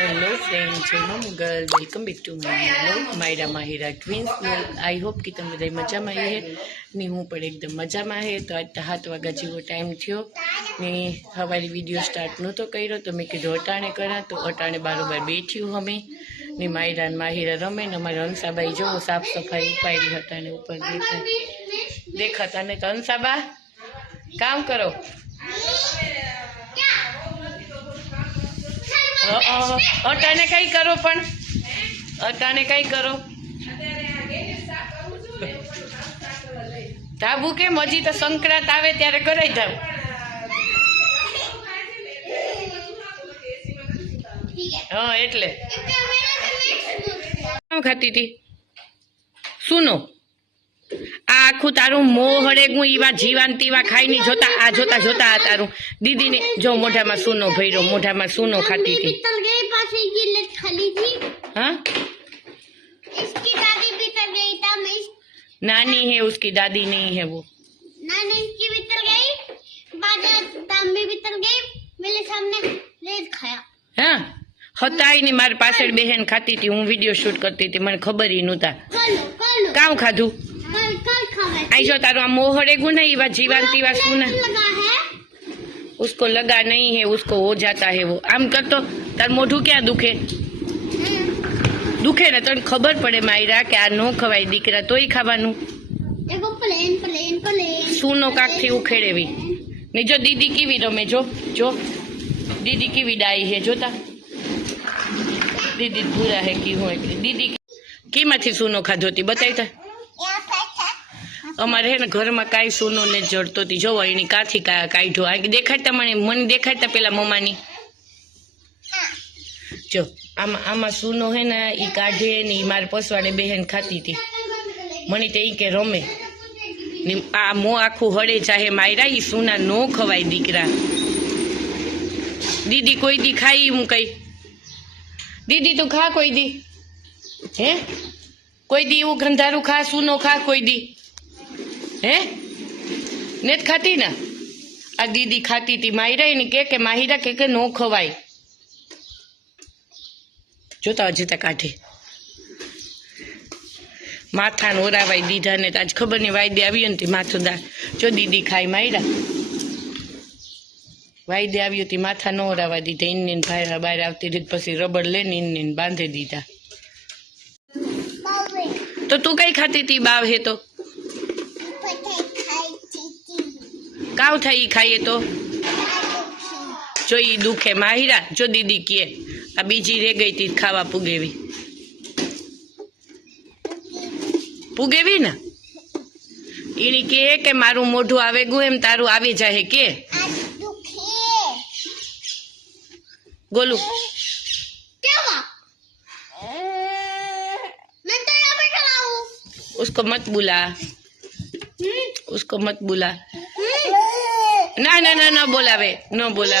Hello friends, जय मां मुगल। Welcome back to my vlog Myra Mahira twins vlog. I hope कि તમે બધા મજામાં હે ને હું પણ એકદમ મજામાં હે। તો આજ 7 વાગ્યા જેવો ટાઈમ થયો ને હવારે વિડીયો સ્ટાર્ટ નહોતો કર્યો તો મેં કીધું અટાણે કરા તો અટાણે બારોબાર બેઠ્યું અમે ને માયરા ને માહિરા રમે ને અમારા હંસાબાઈ જો સાફ સફાઈ ઉપાડી હતા ને ઉપર દેખાતા ને તો હંસાબા કામ કરો। अटाने कई करो पण अटाने कई करो धाबू के मजी तो संक्रांत आवे त्यारे कराई जाओ। हाँ एटले खाती थी सुनो आखू तारू मोहड़ेगू ईवा जीवान तीवा खाई नहीं जोता आ जोता जोता आ तारू दीदी ने जो मोढ़ा में सुनो भैरो मोढ़ा में सुनो खाती थी। हाँ इसकी दादी बीतल गई नानी है उसकी दादी नहीं है वो नानी इसकी बीतल गई बाजा तांबी बीतल गई मेरे सामने लेज खाया। हाँ हताई नहीं मारे पाछळ बहन खाती थी हूँ वीडियो शूट करती थी मने खबर ही नता काम खाधू आई जो तारो मोहड़ेगू नहीं वा जीवान तीवा सुना उसको लगा नहीं है उसको हो जाता है वो आम कर तो तार मोढू क्या दुखे दुखे ने तने खबर पड़े मायरा के आ नो खवाय दीकरा तोय खावानुं सुनो काक थी उखेड़ेवी ने जो दीदी कीवी रमे जो जो दीदी कीवी डाई है जोता दीदी पूरा है की हूँ दीदी कीमांथी सुनो खाधोती बताई था अमारे ने घर में काई सोनो ने जड़तो थी जो एनी काथी काढ्यो आ देखाडता મને દેખાડતા પેલા મમ્માની જો આમાં સુનો હે ને ઈ કાઢે ને ઈ માર પસવાડે બહેન ખાતી હતી મને તે ઈ કે રમે ને આ મો આખું હળે ચાહે માયરા ઈ સુના નો ખવાય દીકરા दीदी कोई दी खाई हूँ कई दीदी तू खा कोई दी है कोई दी वो गंधारू खा सुनो खा कोई दी है नेत खाती ना आ दीदी खाती थी माहिरा ने के माहिरा के नो खवाय जोता अजता काढे माथा ओरावाई दीधा ने आज खबर नहीं वायदे आई थी माथो दा जो दीदी खाई माहिरा वायदे आई थी माथा न ओरावा दीधा इन बहार आवती रही पछी रबड़ लेने इन बांधे दीधा। तो तू कई खाती थी बाव है तो काव थाई खाइए तो जो ई दुखे माहिरा जो दीदी किए आ बीजी रह गई थी खावा पुगेवी ना इनी के मारू मोढू आवेगू एम तारू आवी जाए के गोलू उसको मत बुला उसको मत बुला ना ना ना ना बोलावे न बोला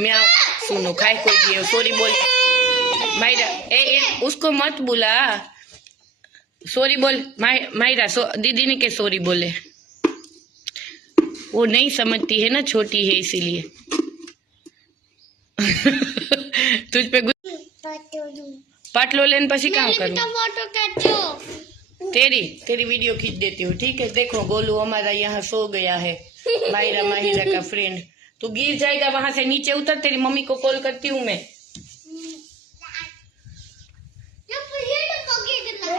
म्याओ सुनो खाए कोई दियो सॉरी बोल मायरा ए उसको मत बुला सॉरी बोल मायरा दीदी ने के सॉरी बोले वो नहीं समझती है ना छोटी है इसीलिए तुझ पे पाटलो लेन पसी काम करूं तेरी वीडियो खींच देती हूँ ठीक है। देखो गोलू हमारा यहाँ सो गया है माहिरा माहिरा का फ्रेंड तू गिर जाएगा वहां से नीचे उतर तेरी मम्मी को कॉल करती हूँ मैं।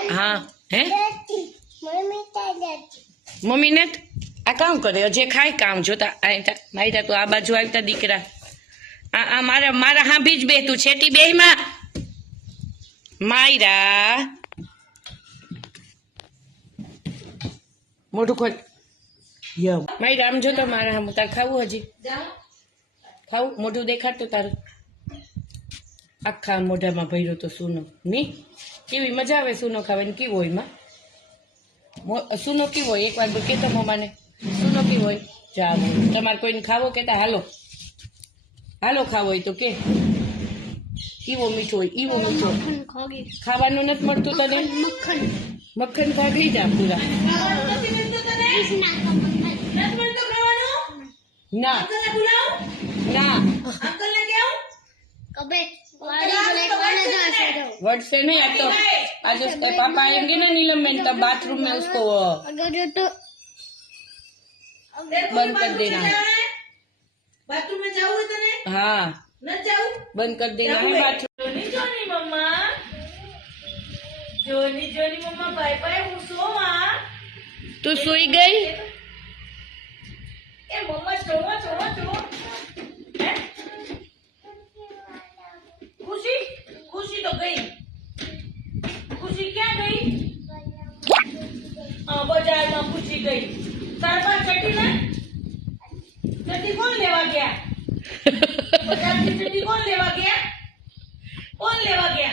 हाँ है मम्मी ने आ काम करे जे खाए काम जोता माहिरा तो आ बाजू आवता दीकरा आ मारा मारा हाँ बीज बे तू छेटी बे मां मायरा मोटू खोल मायरा आम जो तो मारा हम तार खाऊ हजी खाऊ मोटू देखाड़ तो तार आखा मोढ़ा में भर्यो तो सुनो नी केवी मजा आवे सुनो खावानी केवो होय मां सुनो केवो होय एक बार तो केता मम्मा ने सुनो केवो होय जा तमार कोईने खावो केता हालो हालो खावो होय तो के ईवो मीठो होय ईवो मीठो खावानुं नथी मळतुं तने मक्खन खा गई जा पूरा ना ना अंकल ने क्या कबे गाड़ी ब्रेक वाले जो ऐसे दो वर्ड से नहीं अब तो आज उसके पापा आएंगे ना नीलम बेन तब बाथरूम में उसको अगर जो तो बंद कर देना है। बाथरूम में जाऊ है तने हाँ न जाऊ बंद कर देना है बाथरूम। जोनी जोनी मम्मा जोनी जोनी मम्मा बाय बाय હું સોવા तू सोई गई? ए मम्मा सोवा सोवा सोवा हैं? खुशी खुशी तो गई खुशी क्या गई बाजार में खुशी गई सरबा चटी ना चटी कौन लेवा गया बाजार की चटी कौन लेवा गया कौन लेवा गया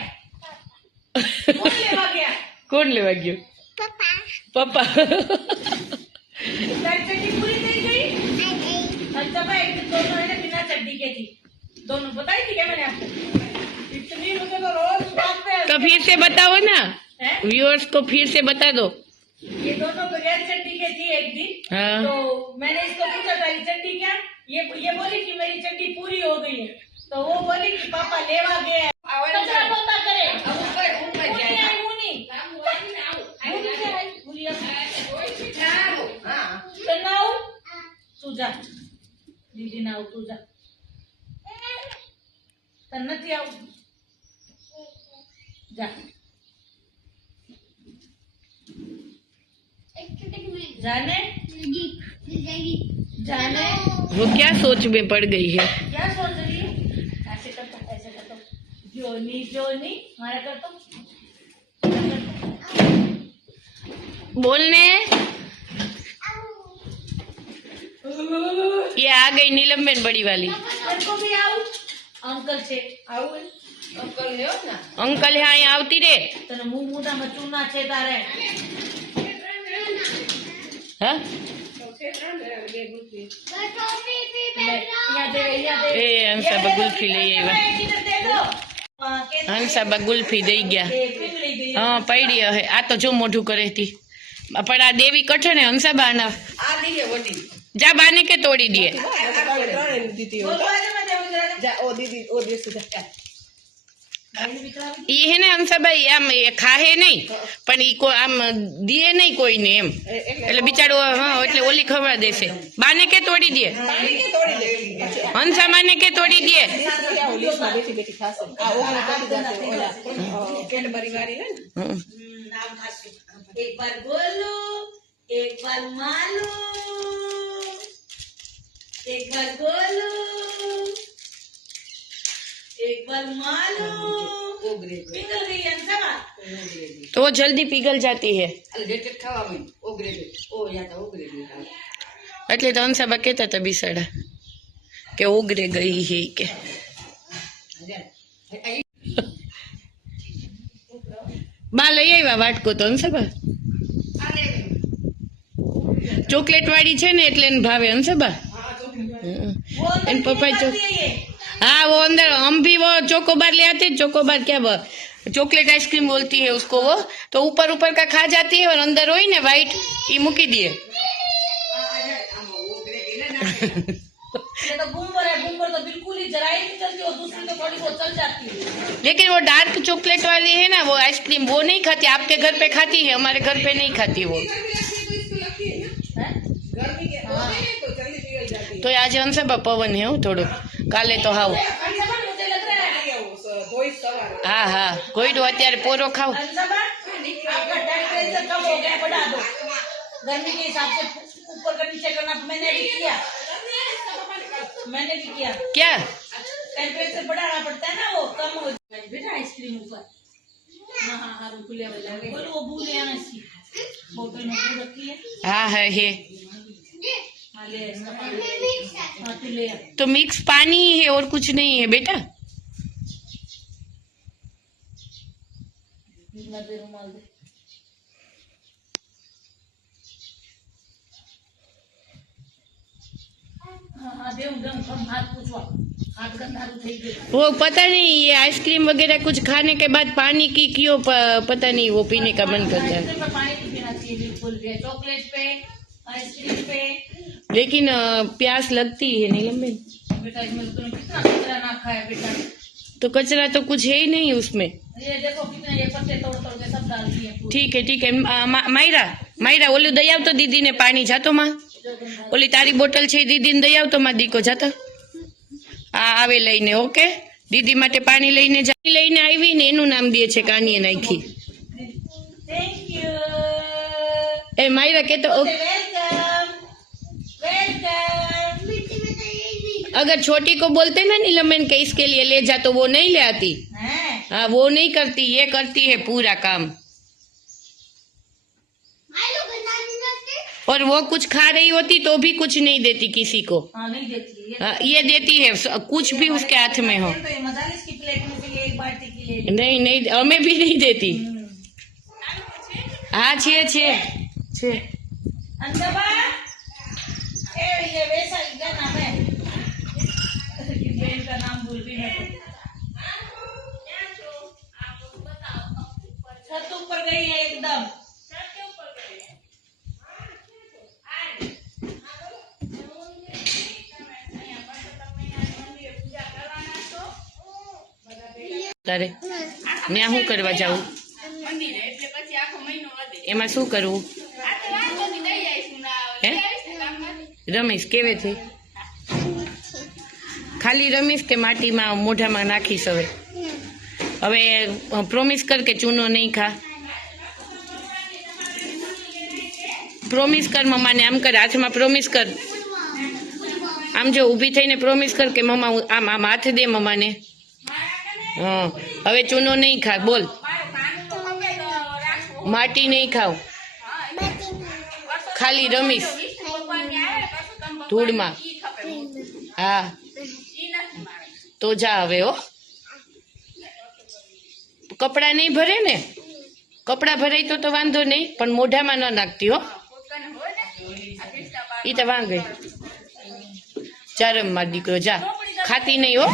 कौन लेवा गया कौन लेवा गयो? पापा पप्पा। तारी चड्डी पूरी नहीं गई अच्छा भाई दोनों है ना बिना चड्डी के थी दोनों बताई थी क्या मैंने आपको इतनी मुझे तो रोज बात पे तो फिर से बताओ ना हैं? व्यूअर्स को फिर से बता दो। ये दोनों बगैर चड्डी के थी एक दिन हाँ। तो मैंने इसको पूछा तारी चड्डी क्या ये बोली कि मेरी चड्डी पूरी हो गई है तो वो बोली कि पापा लेवा गए हैं। कचरा बोलता करे मुनी आई, मुनी। मुनी से आई, मुनी आई। तो नाउ तू जा दीदी नाउ तू जा तन નથી આવું जा जाने जाने वो क्या सोच में पड़ गई है? क्या सोच रही है ऐसे करता जोनी जोनी मारा करता बोलने ये आ गई नीलम बेन बड़ी वाली। मेरे को भी आओ अंकल से आओ अंकल है ना अंकल है यहाँ आवती रे। तने मुंह मुंडा में चूना छे तारे हाँ? ए हंसाबा गुल्फी લઈ આવ્યા। હંસાબા ગુલ્ફી દઈ ગયા। હા પડી હે આ તો જો મોઢું કરે હતી પણ આ દેવી કઠે ને હંસાબા ના જા બાને કે તોડી દે ये है ना હંસાબા આમ એ ખાહે નહીં પણ ઈ કોઈ આમ દીએ નહીં કોઈને એમ એટલે બિચારો હા એટલે ઓલી ખવા દેશે બાને કે તોડી દે હંસા માને કે તોડી દે एक बार गोलू एक बार मालू एक बार गोलू एक बार मालू पिघल गई अंसमा तो वो जल्दी पिघल जाती है એટલે તો હંસાબા કહેતા હતા બિસાડા કે ઓગરે ગઈ હે કે બા લઈ આવ્યા વાટકો તો હંસાબા ચોકલેટ વાળી છે ને એટલે એને ભાવે હંસાબા वो अंदर इन पापा की जो- बात है ये हाँ वो अंदर हम भी वो चोकोबार ले आते हैं चोकोबार क्या वो चॉकलेट आइसक्रीम बोलती है उसको वो तो ऊपर ऊपर का खा जाती है और अंदर वही ना वाइट ये मुकी दिए ये तो बूमर तो बिल्कुल ही जरा ही नहीं चलती और दूसरी तो थोड़ी बहुत चल जाती है लेकिन वो डार्क चॉकलेट वाली है ना वो आइसक्रीम वो नहीं खाती आपके घर पे खाती है हमारे घर पे नहीं खाती वो तो आज हमसे पवन है वो थोड़ो काले तो हाउ अंसमा मुझे लग रहा है हाँ हाँ कोई दो अत्यारे पोरो खाओ अंसमा आपका टेम्परेचर कम हो गया बढ़ा दो गर्मी के हिसाब से ऊपर का नीचे करना मैंने भी किया क्या टेम्परेचर बढ़ाना पड़ता है ना वो कम हो जाए बेटा आइसक्रीम ऊपर हाँ हाँ हाँ रुक ले बोलो वो भूल यहाँ इसकी बोतल में भूल रखी है हाँ है हाँ ले इसका पानी हाँ तू ले आ। तो मिक्स पानी ही है और कुछ नहीं है बेटा रुमाल दे रुमाल दे हाँ हाँ दे कम हाथ पूछवा हाथ गंदा થઈ ગયો वो पता नहीं ये आइसक्रीम वगैरह कुछ खाने के बाद पानी की क्यों पता नहीं वो पीने का मन करता है आइसक्रीम पे पानी नहीं पीना चाहिए बिल्कुल भी चॉकलेट पे आइसक्रीम पे लेकिन प्यास लगती है नीलम बेन बेटा इसमें तूने कितना कचरा नाखा है बेटा। तो कचरा तो कुछ है ही नहीं उसमें। ये देखो कितने ये पत्ते तोड़ तोड़ के सब डाल दिए पूरे। ठीक है मायरा ओલું દઈ આવતો દીદીને પાણી જાતો માં ઓલી તારી બોટલ છે એ દીદીને દઈ આવતો માં દીકો જાતો આ આવે લઈને ઓકે દીદી માટે પાણી લઈને આવી ને એનું નામ દે છે કાનીએ નાખી थैंक यू। એ માયરા કે તો वेलकम वेलकम। मिट्टी में तो यही नहीं। अगर छोटी को बोलते ना नीलमन के इसके लिए ले जा तो वो नहीं ले आती हैं हाँ वो नहीं करती ये करती है पूरा काम आलू बनाने लगते। और वो कुछ खा रही होती तो भी कुछ नहीं देती किसी को हाँ नहीं देती ये। हाँ, ये देती है कुछ भी उसके हाथ में हो तो ये मदालिस की प्लेट में से ये एक बाल्टी की ले ली। नहीं हमें भी नहीं देती हाँ छे अंदबा ये वैसा क्या नाम है कि बेल का नाम भूल भी मैं छत ऊपर गई है एकदम। તારે ત્યાં શું કરવા જાવું એમાં શું કરવું હે રમીશ કેવેથી ખાલી રમીશ કે માટીમાં મોઢામાં નાખીશ હવે પ્રોમિસ કર કે ચૂનો નહીં ખા પ્રોમિસ કર મમ્માને આમ કર હાથમાં પ્રોમિસ કર આમ જો ઊભી થઈને પ્રોમિસ કર કે મમ્મા આમ હાથ દે મમ્માને હા હવે ચૂનો નહીં ખા બોલ માટી નહીં ખાવ ખાલી રમીશ ધૂળમાં હા તો જા હવે હો કપડાં નહીં ભરે ને કપડાં ભરાય તો વાંધો નહીં પણ મોઢામાં ન નાખતી હો ઈ તો વાંગઈ જા રમવા દીકરો જા ખાતી નહીં હો